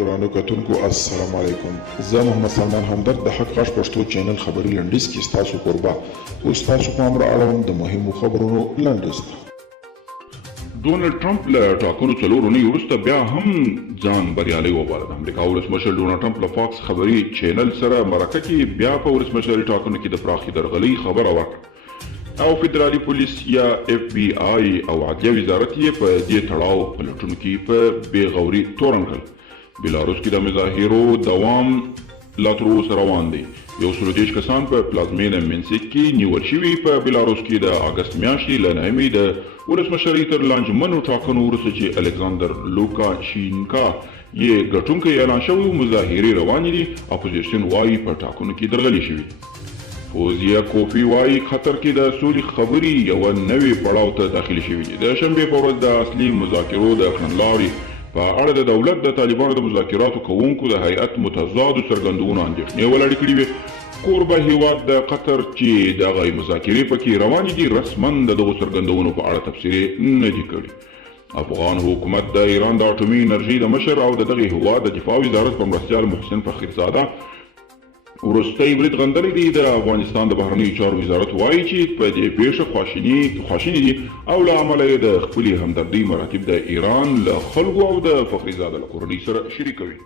ګرانو کتونکو السلام علیکم. زه محمد سلمان همدرد د حق غږ پښتو چینل خبري لنډیز کې ستاسو قربا اوس تاسو پام را اړوم د مهمو خبرونو لنډیز ته. ډونالډ ټرمپ له ټاکنو څلور اونۍ وروسته بیا هم ځان بریالی وباله. د امریکا ولسمشر ډونالډ ټرمپ له فاکس خبري چینل سره مرکه کې بیا په ولسمشري ټاکنو کې د پراخې درغلۍ خبره وکړه او فدرالي پولیس یا اف بی آی او عدلیه وزارت یې په دې تړاو په لټون کې په بې غوري تورن کړل. بیلاروس کې د مظاهرو دوام لا تر اوسه روان دی. 130 کسان په پلازمینه مینسک کې نیول شوي. په بیلاروس کې د اګست میاشتې له نهمې د ولسمشرۍ تر لانجمنو ټاکنو وروسته چې الکساندر لوکاشینکا یې ګټونکی اعلان شوی مظاهرې روانې دي. اپوزیشن وایي په ټاکنو کې درغلي شوي. فوزیه کوفی وایي قطر کې د سولې خبرې یوه نوې پړاو ته داخلي شوي دي. د شنبې په ورځ د اصلي مذاکرو د کړنلارې په اړه د دولت د طالبانو د مذاکراتو کوونکو د هیئت متضادو څرګندونو اندېښنې ولړې کړې وې. کوربه هیواد د قطر چې دغه مذاکرې پکې روانې دي رسما د دغو څرګندونو په اړه تبصرې نه دي کړې. افغان حکومت د ایران د اټومي انرژۍ د مشر او د دغه هیواد د دفاع وزارت په مرستیال محسن فخرزاده وروستی برید غندلی دی. د افغانستان د بهرنیو چارو وزارت وایي چې په دې پیښه خواشیني دي او له امله یې د خپلې همدردۍ مراتب د ایران له خلکو او د فخرزاده له کورنۍ سره شریکوي.